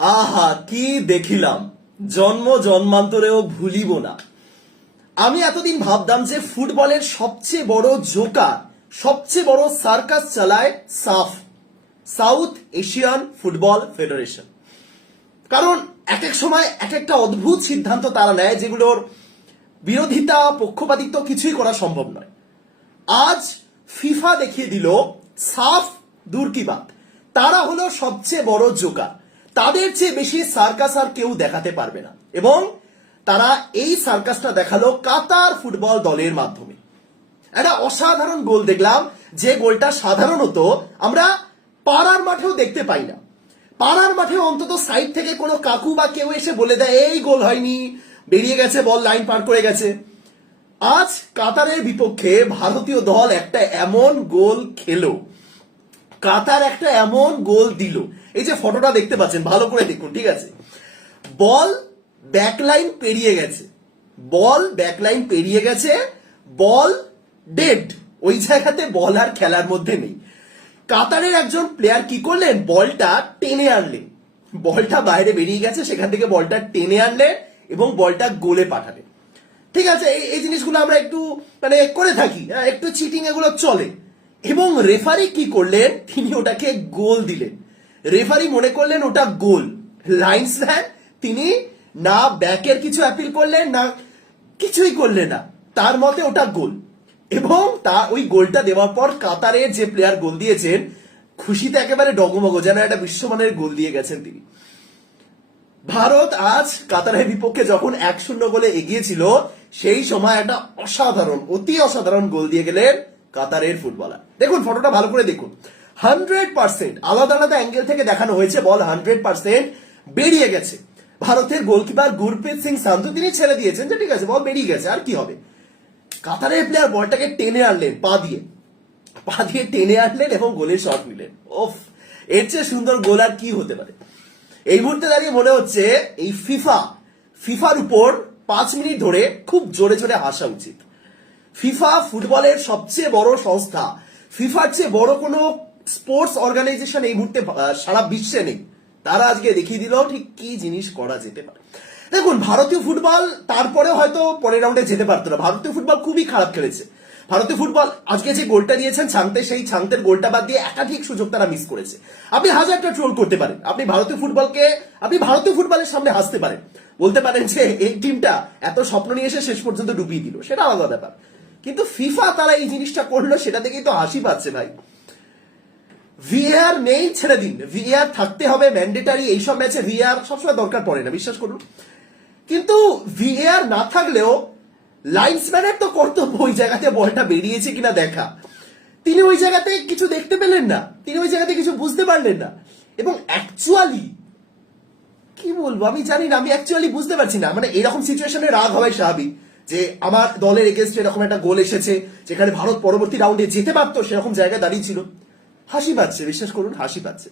আহা, কি দেখিলাম। জন্ম জন্মান্তরেও ভুলিব না। আমি এতদিন ভাবতাম যে ফুটবলের সবচেয়ে বড় জোকার, সবচেয়ে বড় সার্কাস চালায় সাফ, সাউথ এশিয়ান ফুটবল ফেডারেশন। কারণ এক এক সময় এক একটা অদ্ভুত সিদ্ধান্ত তারা নেয় যেগুলোর বিরোধিতা, পক্ষপাতিত্ব কিছুই করা সম্ভব নয়। আজ ফিফা দেখিয়ে দিল, সাফ দূর কি বাত। তারা হলো সবচেয়ে বড় জোকার। তাদের চেয়ে বেশি সার্কাস আর কেউ দেখাতে পারবে না। এবং তারা এই সার্কাসটা দেখাল কাতার ফুটবল দলের মাধ্যমে। একটা অসাধারণ গোল দেখলাম, যে গোলটা সাধারণত আমরা পাড়ার মাঠেও দেখতে পাই না। পাড়ার মাঠে অন্তত সাইড থেকে কোনো কাকু বা কেউ এসে বলে দেয়, এই গোল হয়নি, বেরিয়ে গেছে, বল লাইন পার করে গেছে। আজ কাতারের বিপক্ষে ভারতীয় দল একটা এমন গোল খেলো। কাতার একটা এমন গোল দিল এই যে ফটোটা দেখতে পাচ্ছেন ভালো করে দেখুন ঠিক আছে? বল ব্যাকলাইন পেরিয়ে গেছে। বল ব্যাকলাইন পেরিয়ে গেছে বল ডেড ওই জায়গাতে বল আর খেলার মধ্যে নেই। কাতারের একজন প্লেয়ার কি করলেন? বলটা টেনে আনলেন। বলটা বাইরে বেরিয়ে গেছে সেখান থেকে বলটা টেনে আনলেন এবং বলটা গোলে পাঠালেন। ঠিক আছে এই জিনিসগুলো আমরা একটু মানে করে থাকি হ্যাঁ, একটু চিটিং এগুলো চলে। এবং রেফারি কি করলেন? তিনি ওটাকে গোল দিলেন। রেফারি মনে করলেন ওটা গোল। লাইন্সম্যান তিনি না ব্যাকের কিছু অ্যাপিল করলেন, না কিছুই করলেন না। তার মতে ওটা গোল। এবং তা ওই গোলটা দেওয়ার পর কাতারের যে প্লেয়ার গোল দিয়েছেন, খুশিতে একেবারে ডগমগ, যেন একটা বিশ্বমানের গোল দিয়ে গেছেন তিনি। ভারত আজ কাতারের বিপক্ষে যখন এক শূন্য গোলে এগিয়েছিল, সেই সময় একটা অসাধারণ, অতি অসাধারণ গোল দিয়ে গেলেন কাতারের ফুটবলার দেখুন ফটোটা ভালো করে দেখুন। হান্ড্রেড পার্সেন্ট, আলাদা আলাদা অ্যাঙ্গেল থেকে দেখানো হয়েছে, বল হান্ড্রেড পার্সেন্ট বেরিয়ে গেছে। ভারতের গোলকিপার গুরপ্রীত সিং সান্ধু তিনি ছেড়ে দিয়েছেন, যে ঠিক আছে, বল বেরিয়ে গেছে, আর কি হবে? কাতারের প্লেয়ার বলটাকে টেনে আনলেন, পা দিয়ে। পা দিয়ে টেনে আনলেন এবং গোলের শট নিলেন। ওফ, এর চেয়ে সুন্দর গোল আর কি হতে পারে? এই মুহূর্তে দাঁড়িয়ে মনে হচ্ছে, এই ফিফা ফিফার উপর পাঁচ মিনিট ধরে খুব জোরে জোরে হাসা উচিত। ফিফা ফুটবলের সবচেয়ে বড় সংস্থা ফিফার চেয়ে বড় কোনো স্পোর্টস অর্গানাইজেশন এই মুহূর্তে সারা বিশ্বে নেই। তারা আজকে দেখিয়ে দিল ঠিক কি জিনিস করা যেতে পারে। দেখুন, ভারতীয় ফুটবল তারপরে হয়তো পরের রাউন্ডে যেতে পারতো না। ভারতীয় ফুটবল খুবই খারাপ খেলেছে। ভারতীয় ফুটবল আজকে যে গোলটা দিয়েছেন ছাংতে সেই ছাংতের গোলটা বাদ দিয়ে একাধিক সুযোগ তারা মিস করেছে। আপনি হাজারটা ট্রোল করতে পারেন। আপনি ভারতীয় ফুটবলকে, আপনি ভারতীয় ফুটবলের সামনে হাসতে পারেন। বলতে পারেন যে, এই টিমটা এত স্বপ্ন নিয়ে এসে শেষ পর্যন্ত ডুবিয়ে দিল। সেটা আলাদা ব্যাপার। কিন্তু ফিফা তারা এই জিনিসটা করল, সেটা থেকেই তো হাসি পাচ্ছে ভাই। ভিএআর নেই, ছেড়ে দিন। ভিএআর থাকতে হবে ম্যান্ডেটারি এইসব ম্যাচে ভিএআর সবসময় দরকার পড়ে না, বিশ্বাস করুন। কিন্তু ভিএআর না থাকলেও লাইন্সম্যানের তো কর্তব্য ওই জায়গাতে বলটা বেরিয়েছে কিনা দেখা। তিনি ওই জায়গাতে কিছু দেখতে পেলেন না, তিনি ওই জায়গাতে কিছু বুঝতে পারলেন না। এবং অ্যাকচুয়ালি কি বলব, আমি জানি না, আমি অ্যাকচুয়ালি বুঝতে পারছি না। মানে এরকম সিচুয়েশনে রাগ হওয়াই স্বাভাবিক, যে আমার দলের এগেনস্ট এরকম একটা গোল এসেছে, যেখানে ভারত পরবর্তী রাউন্ডে যেতে পারতো, সেরকম জায়গায় দাঁড়িয়ে ছিল। হাসি পাচ্ছে, বিশ্বাস করুন, হাসি পাচ্ছে।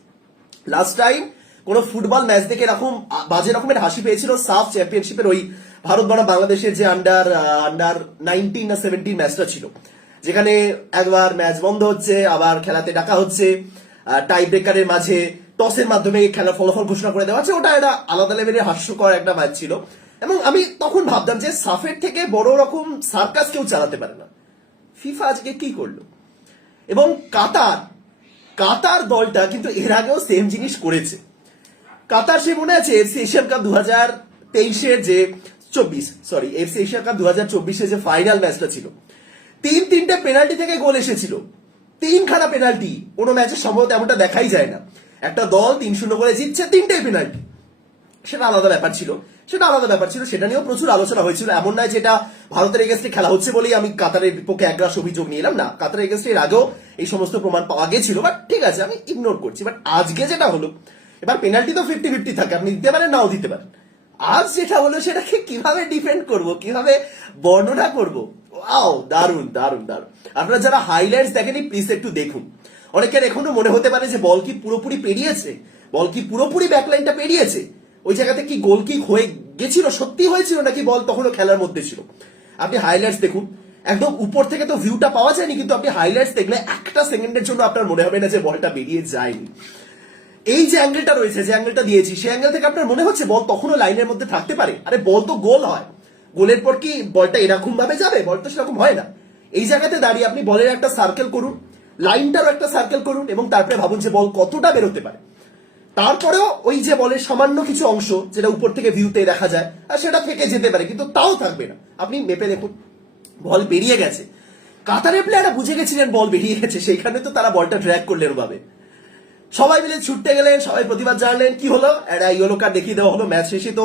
লাস্ট টাইম কোন ফুটবল ম্যাচ দেখে এরকম বাজে রকমের হাসি পেয়েছিল সাফ চ্যাম্পিয়নশিপের ওই ভারত বনাম বাংলাদেশের যে আন্ডার আন্ডার নাইনটিন না সেভেন্টিন ম্যাচটা ছিল। যেখানে একবার ম্যাচ বন্ধ হচ্ছে, আবার খেলাতে ডাকা হচ্ছে টাই ব্রেকারের মাঝে টসের মাধ্যমে খেলার ফলাফল ঘোষণা করে দেওয়া হচ্ছে ওটা একটা আলাদা লেভেলের হাস্যকর একটা ম্যাচ ছিল। এবং আমি তখন ভাবতাম যে সাফের থেকে বড় রকম সার্কাস কেউ চালাতে পারে না। ফিফা আজকে কি করল? এবং কাতার কাতার দলটা কিন্তু এর আগেও সেম জিনিস করেছে। কাতার সে মনে আছে এফসি এশিয়ান কাপ দু হাজার তেইশের যে চব্বিশ সরি এফসি এশিয়ান কাপ দু হাজার চব্বিশে যে ফাইনাল ম্যাচটা ছিল। তিন তিনটে পেনাল্টি থেকে গোল এসেছিল। তিনখানা পেনাল্টি কোনো ম্যাচে সম্ভবত এমনটা দেখাই যায় না। একটা দল তিন শূন্য করে জিতছে, তিনটেই পেনাল্টি সেটা আলাদা ব্যাপার ছিল। সেটা আলাদা ব্যাপার ছিল, সেটা নিয়েও প্রচুর আলোচনা হয়েছিল। এমন নয় যেটা ভারতের এগেনস্টে খেলা হচ্ছে বলেই আমি কাতারের বিপক্ষে একগ্রাস অভিযোগ নিয়ে এলাম না, কাতারের এগেনস্টে এর আগেও এই সমস্ত প্রমাণ পাওয়া গেছিল বাট ঠিক আছে, আমি ইগনোর করছি। বাট আজকে যেটা হলো, এবার পেনাল্টি তো ফিফটি ফিফটি থাকে, আপনি দিতে পারেন, নাও দিতে পারেন। আজ যেটা হলো, সেটাকে কীভাবে ডিফেন্ড করব, কীভাবে বর্ণনা করব? ওয়াও দারুণ দারুণ দারুণ আপনারা যারা হাইলাইটস দেখেনি প্লিজ একটু দেখুন। অনেকের এখনও মনে হতে পারে যে বল কি পুরোপুরি পেরিয়েছে? বল কি পুরোপুরি ব্যাকলাইনটা পেরিয়েছে? ওই জায়গাতে কি গোল কিক হয়ে গেছিল? সত্যি হয়েছিল নাকি বল তখনও খেলার মধ্যে ছিল? আপনি হাইলাইটস দেখুন। একদম উপর থেকে তো ভিউটা পাওয়া যায়নি, কিন্তু আপনি হাইলাইটস দেখলে একটা সেকেন্ডের জন্য আপনার মনে হবে না যে বলটা বেরিয়ে যায়নি। এই যে অ্যাঙ্গেলটা রয়েছে, যে অ্যাঙ্গেলটা দিয়েছি, সেই অ্যাঙ্গেল থেকে আপনার মনে হচ্ছে বল তখনও লাইনের মধ্যে থাকতে পারে? আরে বল তো গোল হয়। গোলের পর কি বলটা এরকম ভাবে যাবে? বল তো সেরকম হয় না। এই জায়গাতে দাঁড়িয়ে আপনি বলের একটা সার্কেল করুন লাইনটারও একটা সার্কেল করুন এবং তারপরে ভাবুন যে বল কতটা বেরোতে পারে। তারপরেও ওই যে বলের সামান্য কিছু অংশ যেটা উপর থেকে ভিউতে দেখা যায়, আর সেটা থেকে যেতে পারে, কিন্তু তাও থাকবে না। আপনি মেপে দেখুন, বল বেরিয়ে গেছে। কাতারের প্লেয়াররা বুঝে গেছিলেন বল বেরিয়ে গেছে, সেইখানে তো তারা বলটা ট্র্যাক করলেন ভাবে সবাই মিলে ছুটতে গেলেন, সবাই প্রতিবাদ জানালেন, কি হলো? একটা ইয়েলো কার্ড দেখিয়ে দেওয়া হলো ম্যাচ শেষে তো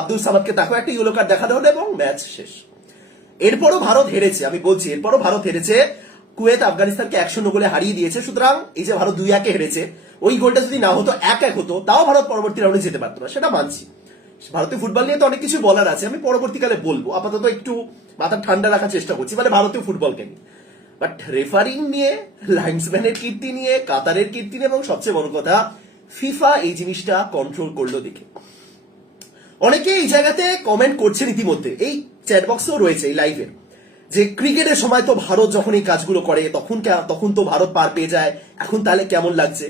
আব্দুল সামাদকে তাকেও একটা ইয়েলো কার্ড দেখানো হলো এবং ম্যাচ শেষ। এরপরও ভারত হেরেছে, আমি বলছি, এরপরও ভারত হেরেছে। কুয়েত আফগানিস্তানকে একশো গোলে হারিয়ে দিয়েছে, সুতরাং এই যে ভারত দুই একে হেরেছে। ওই গোলটা যদি না হতো, এক এক হতো, তাও ভারত পরবর্তী রাউন্ডে যেতে পারতো না, সেটা মানছি। ভারতীয় ফুটবল নিয়ে তো অনেক কিছু বলার আছে, আমি পরবর্তীকালে বলব। আপাতত একটু মাথা ঠান্ডা রাখার চেষ্টা করছি মানে ভারতীয় ফুটবলকে নিয়ে। বাট রেফারিং নিয়ে লাইন্সম্যানের কীর্তি নিয়ে, কাতারের কীর্তি নিয়ে, এবং সবচেয়ে বড় কথা ফিফা এই জিনিসটা কন্ট্রোল করল দেখে। অনেকে এই জায়গাতে কমেন্ট করছেন ইতিমধ্যে, এই চ্যাটবক্সও রয়েছে, এই লাইভের যে ক্রিকেটের সময় তো ভারত যখন এই কাজগুলো করে, তখন তখন তো ভারত পার পেয়ে যায়, এখন তাহলে কেমন লাগছে?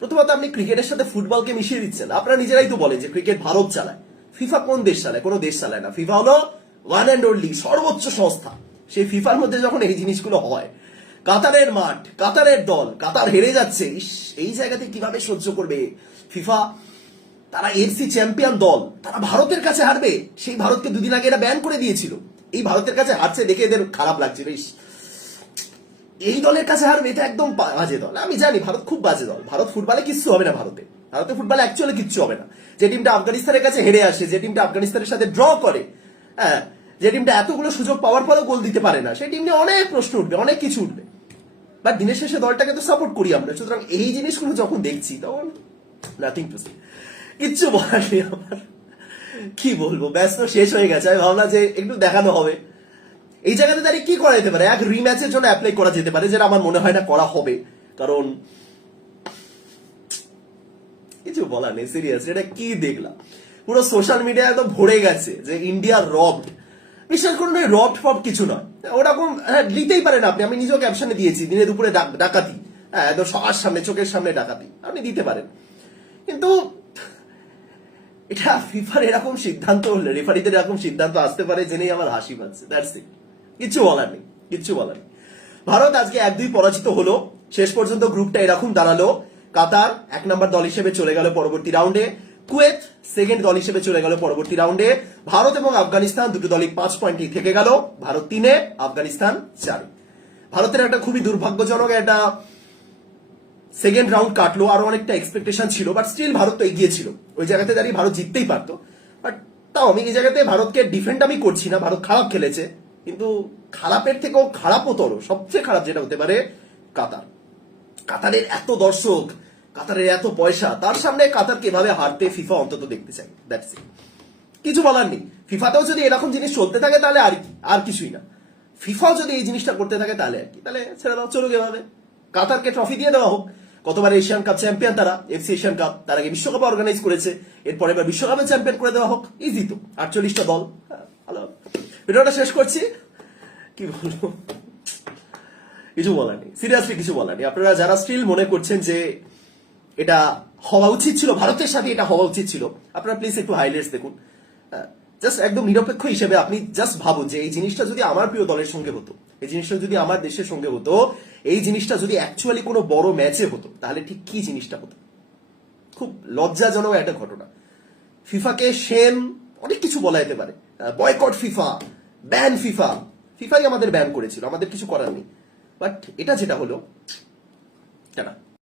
প্রথমত আপনি ক্রিকেটের সাথে ফুটবলকে মিশিয়ে দিচ্ছেন। আপনারা নিজেরাই তো বলেন যে ক্রিকেট ভারত চালায়। ফিফা কোন দেশ চালায়? কোনো দেশ চালায় না। ফিফা হলো ওয়ান অ্যান্ড অনলি সর্বোচ্চ সংস্থা। সেই ফিফার মধ্যে যখন এই জিনিসগুলো হয়, কাতারের মাঠ, কাতারের দল, কাতার হেরে যাচ্ছে এই জায়গাতে কীভাবে সহ্য করবে ফিফা? তারা এফসি চ্যাম্পিয়ন দল, তারা ভারতের কাছে হারবে। সেই ভারতকে দুদিন আগে এরা ব্যান করে দিয়েছিল। এই ভারতের কাছে হারছে, দেখে এদের খারাপ লাগছে। বেশ এই দলের কাছে হারবে, এটা একদম বাজে দল। আমি জানি ভারত খুব বাজে দল। ভারত ফুটবলে কিচ্ছু হবে না ভারতে। ভারতের ফুটবলে অ্যাকচুয়ালি কিচ্ছু হবে না। যে টিমটা আফগানিস্তানের কাছে হেরে আসে, যে টিমটা আফগানিস্তানের সাথে ড্র করে হ্যাঁ যে টিমটা এতগুলো সুযোগ পাওয়ার পরেও গোল দিতে পারে না সেই টিম নিয়ে অনেক প্রশ্ন উঠবে, অনেক কিছু উঠবে। বা দিনের শেষে দলটাকে তো সাপোর্ট করি আমরা। সুতরাং এই জিনিসগুলো যখন দেখছি, তখন নাথিং টু সে কিচ্ছু বলার নেই আমার। কি বলব? ব্যস্ত শেষ হয়ে গেছে। আমি ভাবলাম যে একটু দেখানো হবে। এই জায়গাতে দাঁড়িয়ে কি করা যেতে পারে? এক রিম্যাচের জন্য অ্যাপ্লাই করা যেতে পারে, যেটা আমার মনে হয় না করা হবে। কারণ, কিছু বলার নেই সিরিয়াস এটা কি দেখলাম? পুরো সোশ্যাল মিডিয়া একদম ভরে গেছে যে ইন্ডিয়া রবড বিশ্বাস করুন ওই রবড ফব কিছু নয়। ওরকম হ্যাঁ পারেন আপনি। আমি নিজেও ক্যাপশনে দিয়েছি, দিনের দুপুরে ডাকাতি। হ্যাঁ একদম সবার সামনে, চোখের সামনে ডাকাতি। আপনি দিতে পারেন। কিন্তু, এটা ফিফার এরকম সিদ্ধান্ত রেফারিদের এরকম সিদ্ধান্ত আসতে পারে, জেনেই আমার হাসি পাচ্ছে। দ্যাটস ইট কিচ্ছু বলার নেই, কিচ্ছু বলার নেই। ভারত আজকে এক দুই পরাজিত হলো, শেষ পর্যন্ত গ্রুপটা এরকম দাঁড়াল। কাতার এক নম্বর দল হিসেবে চলে গেল পরবর্তী রাউন্ডে কুয়েত সেকেন্ড দল হিসেবে চলে গেল পরবর্তী রাউন্ডে ভারত এবং আফগানিস্তান দুটো দলই পাঁচ পয়েন্টই থেকে গেল। ভারত তিনে, আফগানিস্তান চারে। ভারতের একটা খুবই দুর্ভাগ্যজনক একটা সেকেন্ড রাউন্ড কাটলো, আরও অনেকটা এক্সপেকটেশন ছিল বাট স্টিল ভারত তো এগিয়ে ছিল। ওই জায়গাতে দাঁড়িয়ে ভারত জিততেই পারতো। বাট তাও আমি এই জায়গাতে ভারতকে ডিফেন্ড আমি করছি না, ভারত খারাপ খেলেছে। কিন্তু খারাপের থেকেও খারাপতর সবচেয়ে খারাপ যেটা হতে পারে কাতার। কাতারের এত দর্শক কাতারের এত পয়সা তার সামনে কাতার কীভাবে হারতে ফিফা অন্তত দেখতে চাই দ্যাটস ইট কিছু বলার নেই। ফিফাতেও যদি এরকম জিনিস চলতে থাকে তাহলে আর কি? আর কিছুই না। ফিফাও যদি এই জিনিসটা করতে থাকে তাহলে আর কি? তাহলে ছেড়ে দাও চলুক এভাবে। কাতারকে ট্রফি দিয়ে দেওয়া হোক। কতবার এশিয়ান কাপ চ্যাম্পিয়ন তারা এফসি এশিয়ান কাপ তার আগে বিশ্বকাপ অর্গানাইজ করেছে। এরপর এবার বিশ্বকাপে চ্যাম্পিয়ন করে দেওয়া হোক। ইজি তো আটচল্লিশটা দল। হ্যাঁ, ভালো। ভিডিওটা শেষ করছি। কি বলব? কিছু বলার নেই। সিরিয়াসলি কিছু বলার নেই। আপনারা যারা স্টিল মনে করছেন যে এটা হওয়া উচিত ছিল, ভারতের সাথে এটা হওয়া উচিত ছিল, আপনারা প্লিজ একটু হাইলাইটস দেখুন। জাস্ট একদম নিরপেক্ষ হিসেবে আপনি জাস্ট ভাবুন যে এই জিনিসটা যদি আমার প্রিয় দলের সঙ্গে হতো, এই জিনিসটা যদি আমার দেশের সঙ্গে হতো, এই জিনিসটা যদি অ্যাকচুয়ালি কোনো বড় ম্যাচে হতো, তাহলে ঠিক কি জিনিসটা হতো? খুব লজ্জাজনক একটা ঘটনা। ফিফাকে সেম অনেক কিছু বলা যেতে পারে। বয়কট ফিফা ব্যান ফিফা ফিফাই আমাদের ব্যান করেছিল, আমাদের কিছু করার নেই। বাট এটা যেটা হলো টাটা